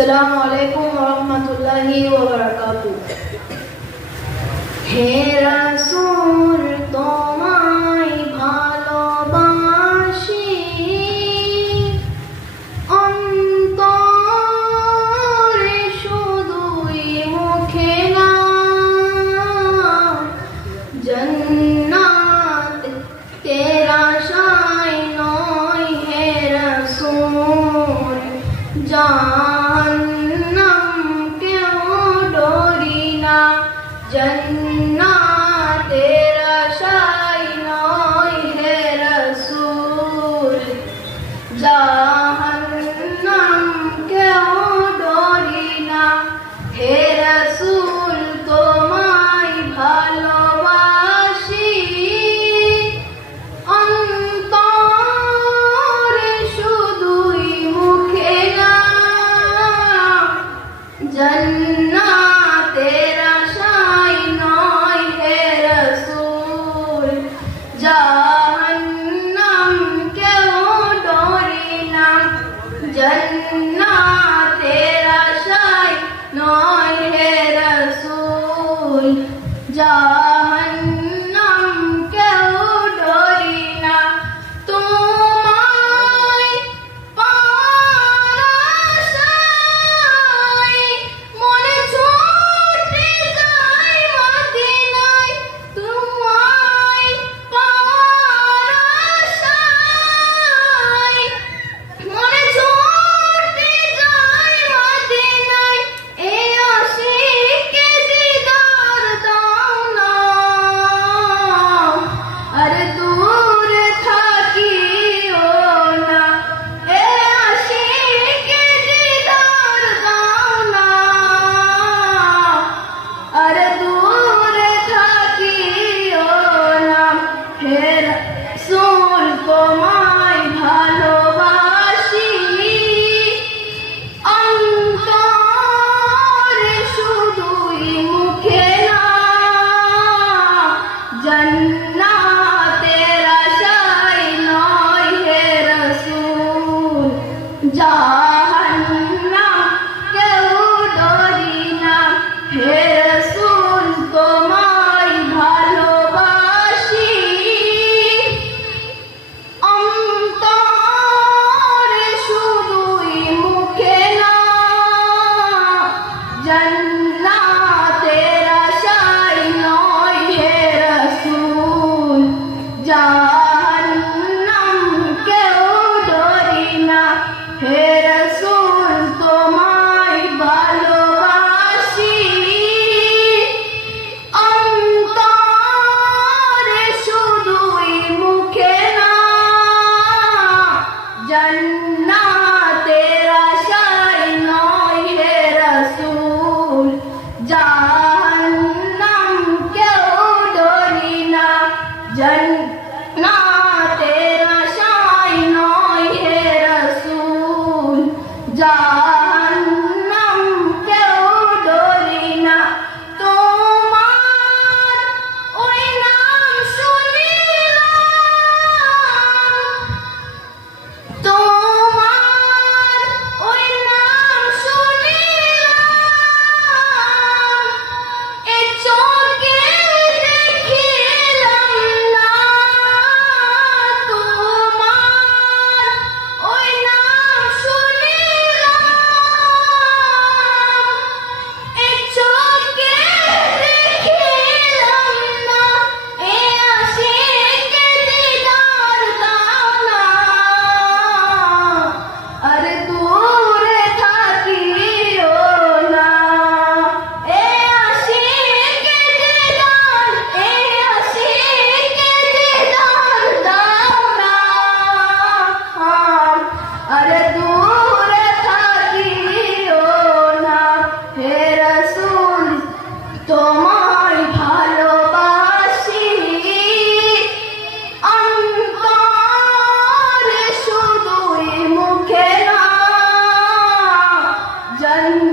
আসসালামু আলাইকুম ওয়া রাহমাতুল্লাহি ওয়া বারাকাতুহু। হে রাসূল তোমায় ভালোবাসি, অন্তরে শুধুই মুখে না, জান্নাত তেরা আশায় নয় হে রাসূল, জাহান্নাম কেউ ডরি না, জান্নাতের আশায় নয় হে রাসূল, জাহান্নাম কেউ ডরি না। হে রাসূল তোমায় ভালোবাসি, অন্তরে শুধুই মুখে না, জান্নাতের আশায় নয় হে রাসূল, জাহান্নাম কেউ ডরি না, জান্নাতের আশায় নয় হে রাসূল, জাহান্নাম কেউ ডরি না। তোমায় পাওয়ার আশায় মনে ছুটে যায় মদিনায়, তোমায় পাওয়ার আশায় মনে ছুটে যায় মদিনায়, এই আশিকে দিদার দাও না, আর দূরে থাকিও না, এই আশিকে দিদার দাও না, আর দূরে থাকিও না। হে রাসূল তোমায় ভালোবাসি, অন্তরে শুধুই মুখে না, জান্নাতের আশায় নয় হে রাসূল, জাহান্নাম কেউ ডরি না। হে রাসূল তোমায় ভালোবাসি, অন্তরে শুধুই মুখে না, জান্নাতের আশায় নয় হে রাসূল, জাহান্নাম কেউ ডরি না। হে রাসূল তোমায় ভালোবাসি, অন্তরে শুধুই মুখে না, জান্নাতের আশায় নয় হে রাসূল, জাহান্নাম কেউ ডরি না, জান্নাতের আশায় নয় হে রাসূল, জাহান্নাম কেউ ডরি না। তোমার ওই নাম শুনিলাম, তোমার ওই নাম শুনিলাম, এ চোখে দেখিলাম না, তোমার ওই নাম শুনিলাম, এ চোখে দেখিলাম না, এ আশিকে দিদার দাও না, আর দূরে থাকিও না, এ আশিকে দিদার, এ আশিকে দিদার দাও না, আর দূরে থাকিও না। হে রাসূল তোমায় ভালোবাসি, অন্তরে শুধুই মুখে না, জান্নাত